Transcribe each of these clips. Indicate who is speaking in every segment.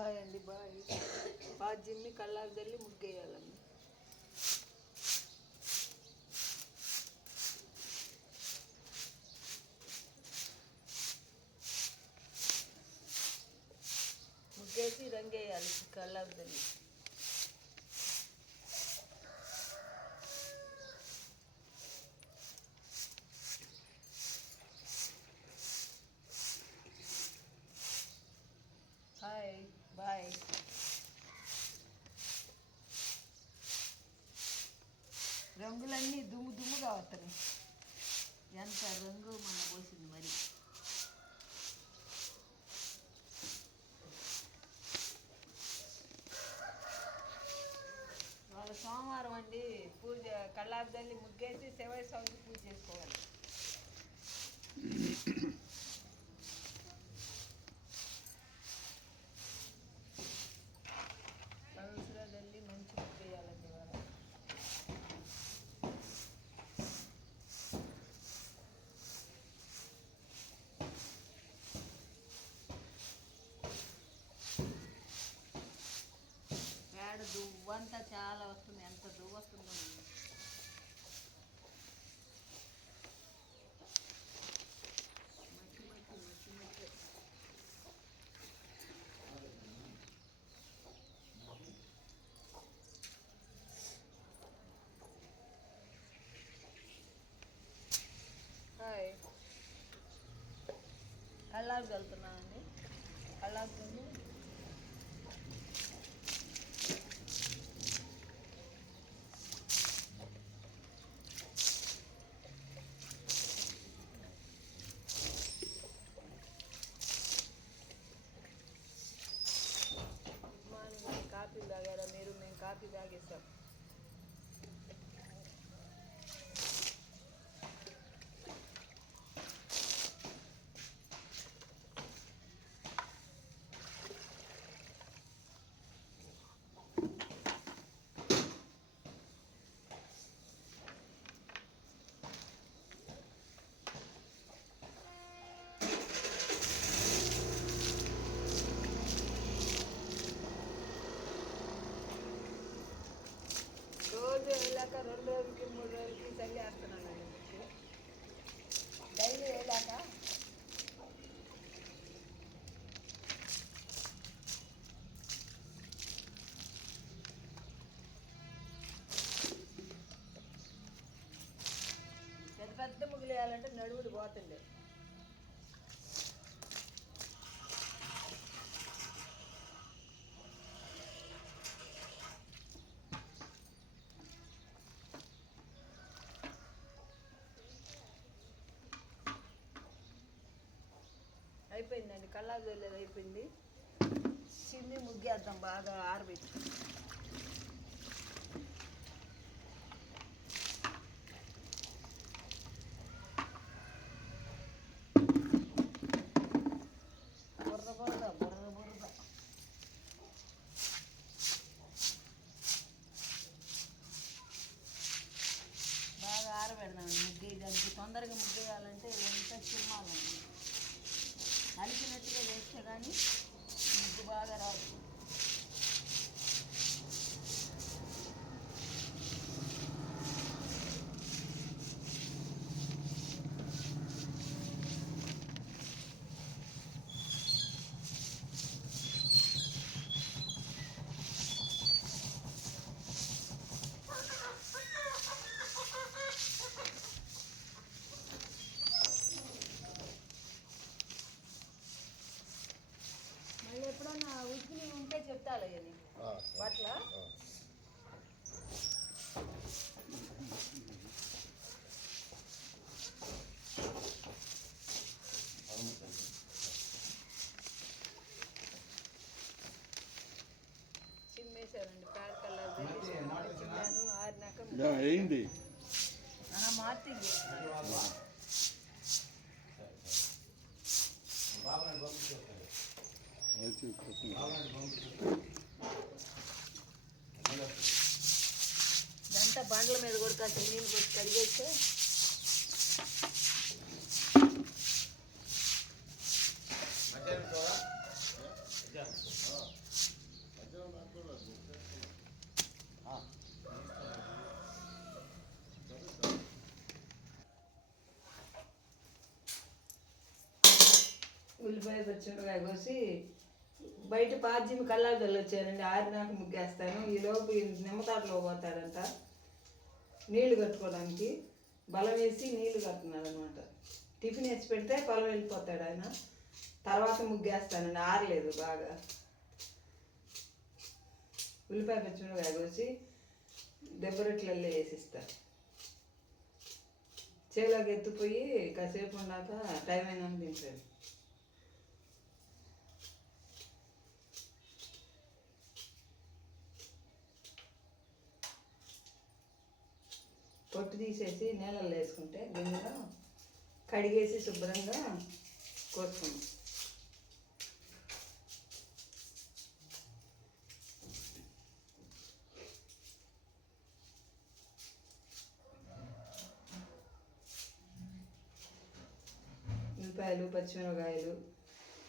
Speaker 1: Bye అండి bye. బాగా జిమ్మి కళ్ళారు తల్లి ముగ్గేయాలండి. ముగ్గేసి రంగేయాలి కళ్ళారు తల్లి హాయ్ బాయ్ రంగులన్నీ దుమ్ము దుమ్ముగా వస్తున్నాయి ఎంత రంగు మన పోసింది మరి. వాళ్ళ సోమవారం అండి పూజ కళ్ళాబ్దల్లి ముగ్గేసి శివ స్వామికి పూజ చేసుకోవాలి సంవత్సరాలಲ್ಲಿ మంచి ముగ్గేయాలండి వాళ్ళ పేడ దువ్వంతా చాలా వస్తుంది ఎంత దువ్వ వస్తుందో మరి. హాయ్. కళ్ళాకు వెళ్తున్నానండి. కళ్ళాకు వెళ్ళి మార్నింగ్ మీరు కాఫీ తాగారా మీరు మేము కాఫీ తాగేసాం రోజు వెళ్ళాక రెండు రోజులకి మూడు రోజులకి చల్లి వేస్తున్నానండి డైలీ వేయలేక? పెద్ద పెద్ద ముగ్గులు వేయాలంటే నడువులు పోతాయి. అయిపోయిందండి కల్లాకు అయిపోయింది. చిన్ని ముగ్గేద్దాం బాగా ఆరబెట్టి. బుర్ర బుర్ర బుర్ర బుర్ర బాగా ఆరబెడదామండి ముగ్గేయడానికి తొందరగా ముగ్గేయాలంటే ఎంత చిమ్మాలండి. అలికినట్టుగా వేస్తే కానీ ముగ్గు బాగా రాదు. ఎప్పుడన్నా ఉతికి ఉంటే చెప్తాలే అది బట్ల? చిమ్మేశారండి ప్యాడ్ కలర్ చిమ్మాను ఆరినాక
Speaker 2: అయింది
Speaker 1: ఇదంతా బండ్ల మీద కొడుకు అసలు నీళ్ళు కొట్టి కడిగేస్తే. ఉల్లిపాయ పచ్చిమిరకాయ కోసి బయట పాజిమి కల్లాలు చల్లొచ్చానండి ఆరినాక ముగ్గేస్తాను. ఈలోపు ఈ నిమ్మతాటలో పోతాడంట. నీళ్ళు కట్టుకోవడానికి బలం వేసి నీళ్ళు కట్టున్నాడు అనమాట టిఫిన్ వేసి పెడితే పొలం వెళ్ళిపోతాడు ఆయన. తర్వాత ముగ్గేస్తానండి. ఆరలేదు బాగా. ఉల్లిపాయ పచ్చిమిరపకాయ కోసి దెబ్బరొట్లల్లో వేసిస్తా. చేలోకి ఎత్తిపోయి కాసేపు ఉన్నాక టైం అయినా దింపాడు పొట్టు తీసేసి నీళ్ళల్లో వేసుకుంటే గిన్నెలో కడిగేసి శుభ్రంగా కోసుకుంటాం ఉల్లిపాయలు పచ్చిమిరపకాయలు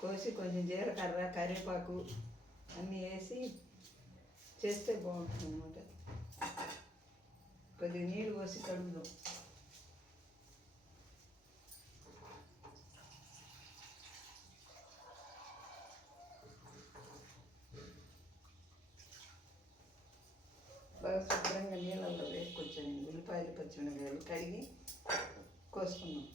Speaker 1: కోసి కొంచెం జీలకర్ర కరివేపాకు అన్నీ వేసి చేస్తే బాగుంటుంది అనమాట కొద్దిగా నీళ్ళు పోసి కడుగుదాం బాగా శుభ్రంగా నీళ్ళల్లో వేసుకొచ్చాను ఉల్లిపాయలు పచ్చిమిరపకాయలు కడిగి కోసుకున్నాం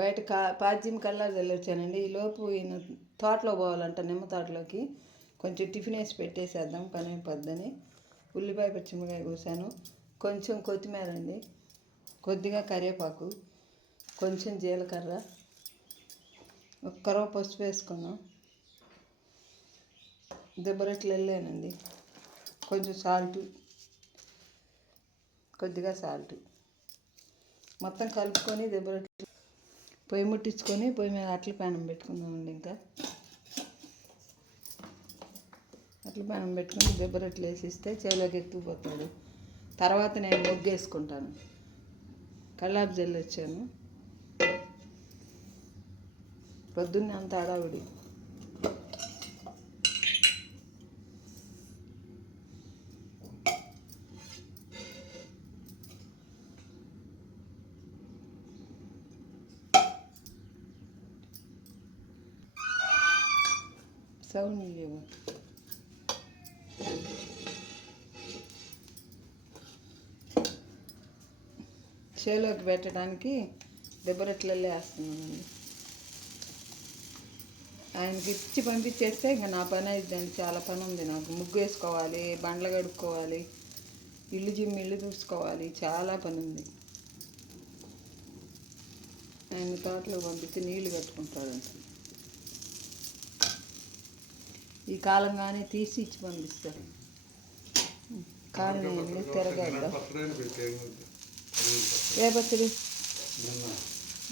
Speaker 1: బయట కా పాద్యం కల్లా వెళ్ళొచ్చానండి ఈ లోపు ఈయన తోటలో పోవాలంట నిమ్మ తోటలోకి. కొంచెం టిఫిన్ వేసి పెట్టేసేద్దాం పని అయిపోద్దని. ఉల్లిపాయ పచ్చిమిరకాయ కోసాను. కొంచెం కొత్తిమీర అండి. కొద్దిగా కరివేపాకు కొంచెం జీలకర్ర ఒక కరవ పసుపు వేసుకున్నాం. దెబ్బరట్లు వెళ్ళానండి. కొంచెం సాల్ట్ కొద్దిగా సాల్ట్. మొత్తం కలుపుకొని దెబ్బరట్లు పొయ్యి ముట్టించుకొని పొయ్యి మీద అట్ల పానం పెట్టుకుందామండి ఇంకా. అట్ల పానం పెట్టుకుని దెబ్బరట్లు వేసిస్తే చేలోకి ఎత్తుకుపోతాడు తర్వాత నేను ముగ్గేసుకుంటాను కల్లాపు జల్లు వచ్చాను. పొద్దున్నే అంత హడావుడి సౌండ్ లేవు చేలోకి పెట్టడానికి దెబ్బరట్లల్లో వేస్తున్నానండి ఆయనకి ఇచ్చి పంపించేస్తే ఇంకా నా పని అయిద్దండి చాలా పని ఉంది నాకు. ముగ్గు వేసుకోవాలి బండ్లు కడుక్కోవాలి ఇల్లు జిమ్ ఇల్లు చూసుకోవాలి చాలా పని ఉంది. ఆయన తోటలో పంపిస్తే నీళ్ళు కట్టుకుంటాడంట. ఈ కాలంగానే తీసి ఇచ్చి పంపిస్తారు. కాలం తిరగద్దా ఏ పచ్చడి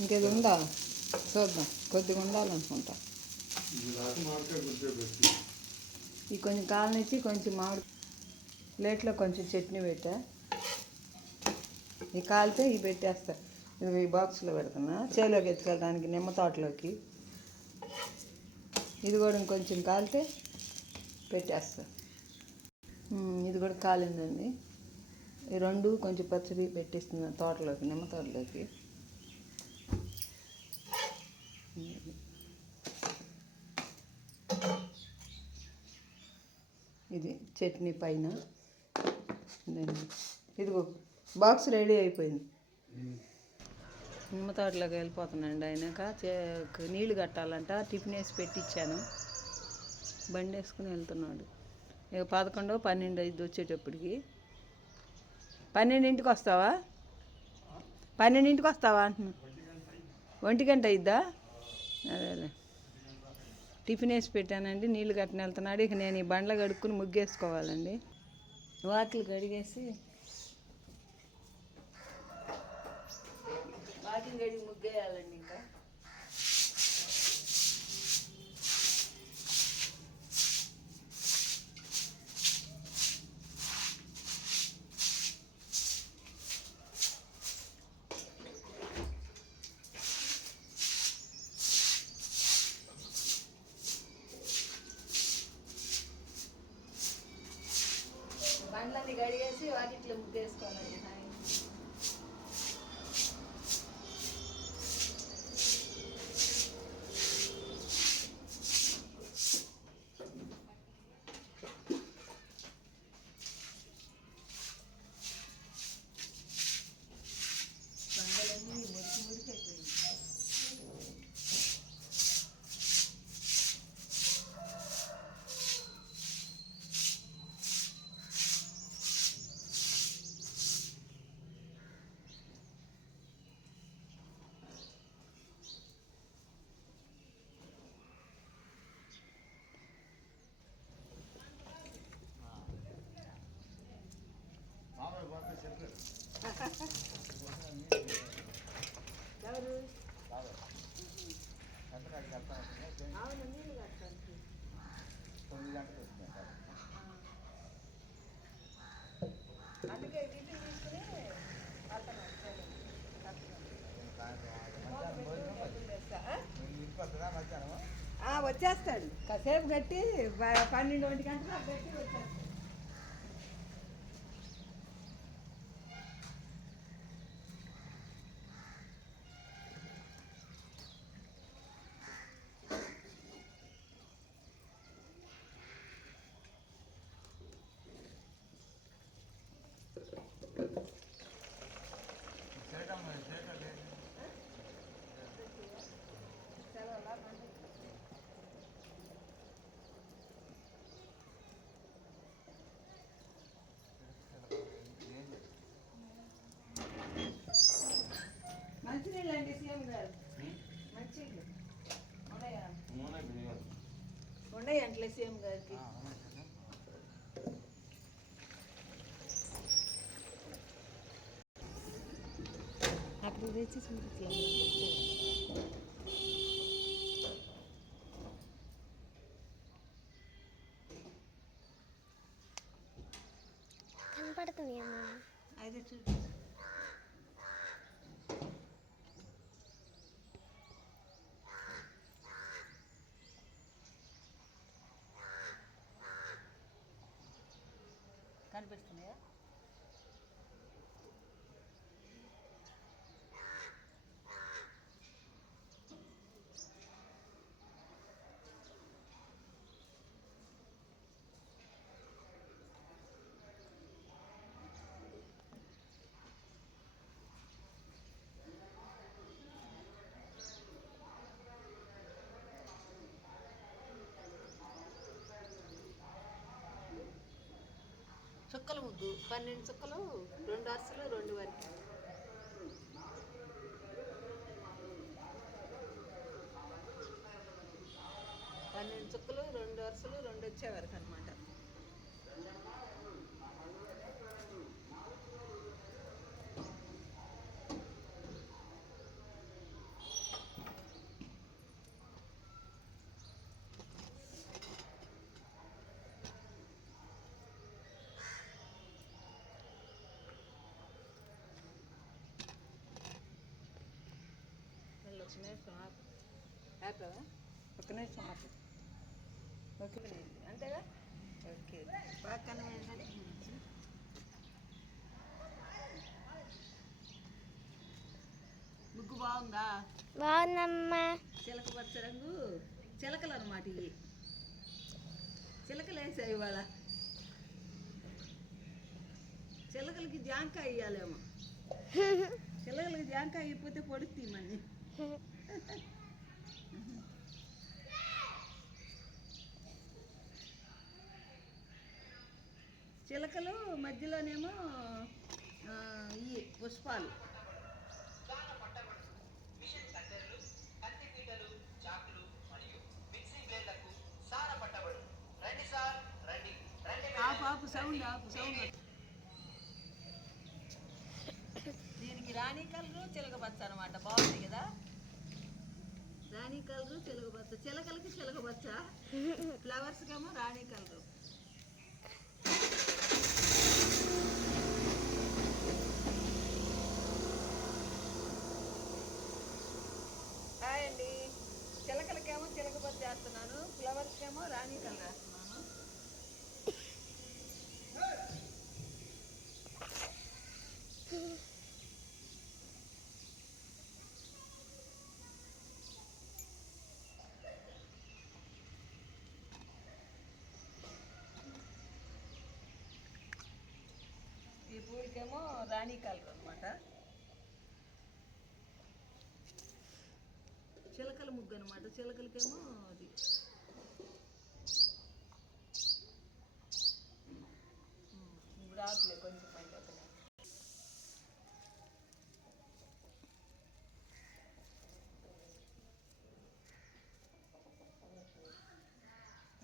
Speaker 1: ఇంకేది ఉందా? చూద్దాం. కొద్దిగా ఉండాలనుకుంటా. ఈ కొంచెం కాలనిచ్చి కొంచెం మామిడి ప్లేట్లో కొంచెం చట్నీ పెట్టా. ఈ కాలితే ఇవి పెట్టేస్తా. ఇది ఈ బాక్స్లో పెడుతున్నా. చేలోకి ఎత్తుకెళ్ళడానికి నిమ్మ తోటలోకి. ఇది కూడా ఇంకొంచెం కాలితే పెట్టేస్తా. ఇది కూడా కాలిందండి. ఈ రెండు కొంచెం పచ్చడి పెట్టిస్తున్నా తోటలోకి నిమ్మ తోటలోకి. ఇది చట్నీ పైన. ఇదిగో బాక్స్ రెడీ అయిపోయింది. నిమ్మ తోటలోకి వెళ్ళిపోతున్నాండి అయినాక చే నీళ్ళు కట్టాలంట. టిఫిన్ వేసి పెట్టించాను బండి వేసుకుని వెళ్తున్నాడు. ఇక పదకొండో పన్నెండు ఐదు వచ్చేటప్పటికి. పన్నెండింటికి వస్తావా? పన్నెండింటికి వస్తావా అంటున్నా. ఒంటి గంట అయిద్దా అదేలే టిఫిన్ వేసి పెట్టానండి నీళ్ళు కట్టిన వెళ్తున్నాడు. ఇక నేను ఈ బండ్ల కడుక్కుని ముగ్గేసుకోవాలండి. వాకిలు కడిగేసి వాకిలు కడిగి ముగ్గేయాలండి ఇంకా బండ్లన్నీ కడిగేసి వాకిట్లో ముగ్గేసుకోవాలండి సాయంత్రం ఎవరు అవును నీళ్ళు కట్టడానికి అందుకే తీసుకుని వచ్చేస్తాడు. కాసేపు కట్టి పన్నెండు ఒంటి గంటలకు కట్టి వచ్చేస్తాడు. మంచినీళ్ళు అండి సీఎం గారు. మంచినీళ్ళు ఉన్నాయా ఉన్నాయి అంటలే సీఎం గారికి? అక్కడ తెచ్చి చూపించాను కనిపిస్తున్నాయా? చుక్కలు ముగ్గు. పన్నెండు చుక్కలు రెండు అరసలు రెండు వరకు. పన్నెండు చుక్కలు రెండు అరసలు రెండు వచ్చే వరకు అనమాట ఒక నిమిషం ఆపు. ఆపావా? ఒక నిమిషం ఆపు. ఓకే. అంతేగా? ఓకే. కనబడిందని ముగ్గు బాగుందా?
Speaker 3: బాగుందమ్మా.
Speaker 1: చిలక పచ్చ రంగు. చిలకలు అనమాట ఇవి. చిలకలు వేసాయి ఇవాళ. చిలకలకి జాంకాయ ఇవ్వాలేమో చిలకలకి జాంకాయ అయిపోతే పొడుస్తీ మళ్ళీ చిలకలు మధ్యలోనేమో ఈ పుష్పాలు. ఆపు సౌండ్ ఆపు సౌండ్. దీనికి రాణి కలరు చిలకబచ్చ అనమాట బాగుంది కదా? రాణి కలరు చిలకబచ్చ చిలకలకి చిలకబచ్చ ఫ్లవర్స్ కేమో రాణి కలరు హాయ్ అండి చిలకలకేమో చిలకబచ్చ వేస్తున్నాను ఫ్లవర్స్కేమో రాణి కలర్ వేస్తున్నాను ఈ రాణి కలర్ అనమాట చిలకల ముగ్గు అనమాట చిలకలకేమో అది. ఉమ్, ఇప్పుడు ఆకులే కొంచెం పైకి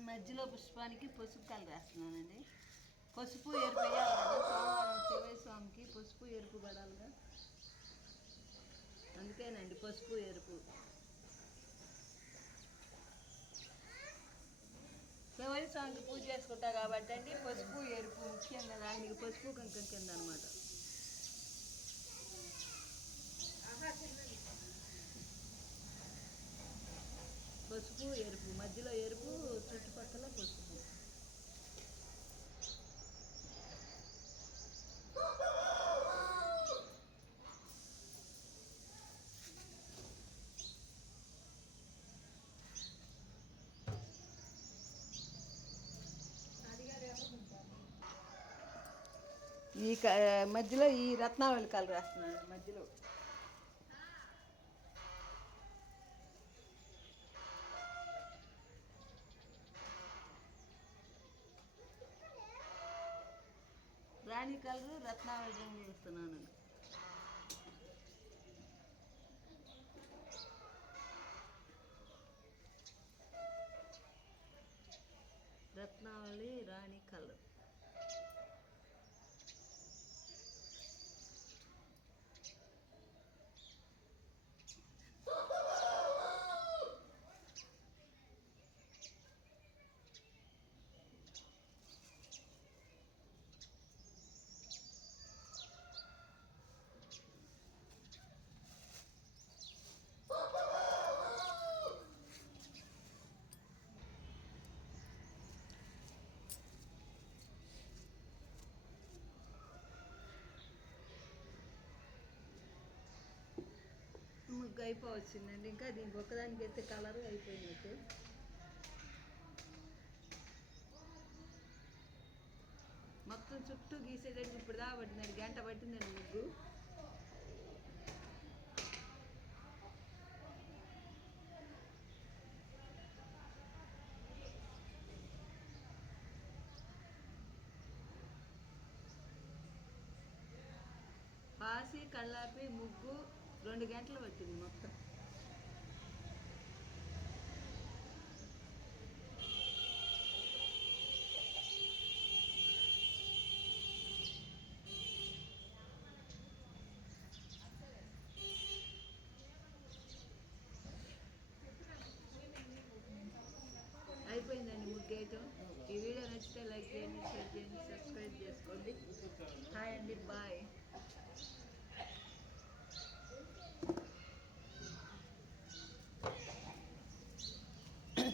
Speaker 1: మధ్యలో పుష్పానికి పసుపు కలర్ వేస్తున్నానండి పసుపు ఎరుపు శివయ్య స్వామికి పసుపు ఎరుపు పడాలిగా. అందుకేనండి పసుపు ఎరుపు. శివయ్య స్వామికి పూజ చేసుకుంటా కాబట్టి అండి పసుపు ఎరుపు ముఖ్యంగా దానికి పసుపు కంకం కింద అనమాట పసుపు ఎరుపు మధ్యలో ఎరుపు చుట్టుపక్కల పసుపు ఈ క మధ్యలో ఈ రత్నావళి కలర్ వేస్తున్నాను మధ్యలో. రాణి కలరు రత్నావళి రంగు వేస్తున్నాను రత్నావళి రాణి కలర్ అయిపోవచ్చిందండి ఇంకా దీనికి ఒక్కదానికి అయితే కలర్ అయిపోయినట్టు. మొత్తం చుట్టూ గీసేటట్టు ఇప్పుడు దా పట్టిందండి. గంట పట్టిందండి ముగ్గు. పాసి కళ్ళాపి ముగ్గు రెండు గంటలు పట్టింది మొత్తం. అయిపోయిందండి ముగ్గేయటం ఈ వీడియో నచ్చితే లైక్ చేయండి షేర్ చేయండి సబ్స్క్రైబ్ చేసుకోండి. హాయ్ అండి బాయ్.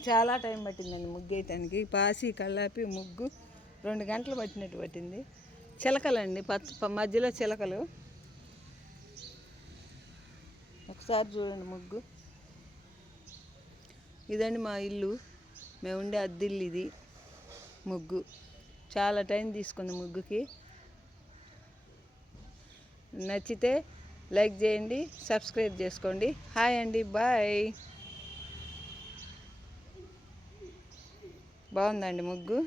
Speaker 1: చాలా టైం పట్టిందండి ముగ్గు వేయటానికి పాసి కల్లాపి ముగ్గు రెండు గంటలు పట్టినట్టు పట్టింది. చిలకలండి పచ్చ ప- మధ్యలో చిలకలు. ఒకసారి చూడండి ముగ్గు. ఇదండి మా ఇల్లు. మేము ఉండే అద్దిల్లు ఇది ముగ్గు. చాలా టైం తీసుకుంది ముగ్గుకి. నచ్చితే లైక్ చేయండి సబ్స్క్రైబ్ చేసుకోండి. హాయ్ అండి బాయ్. బాగుందండి ముగ్గు.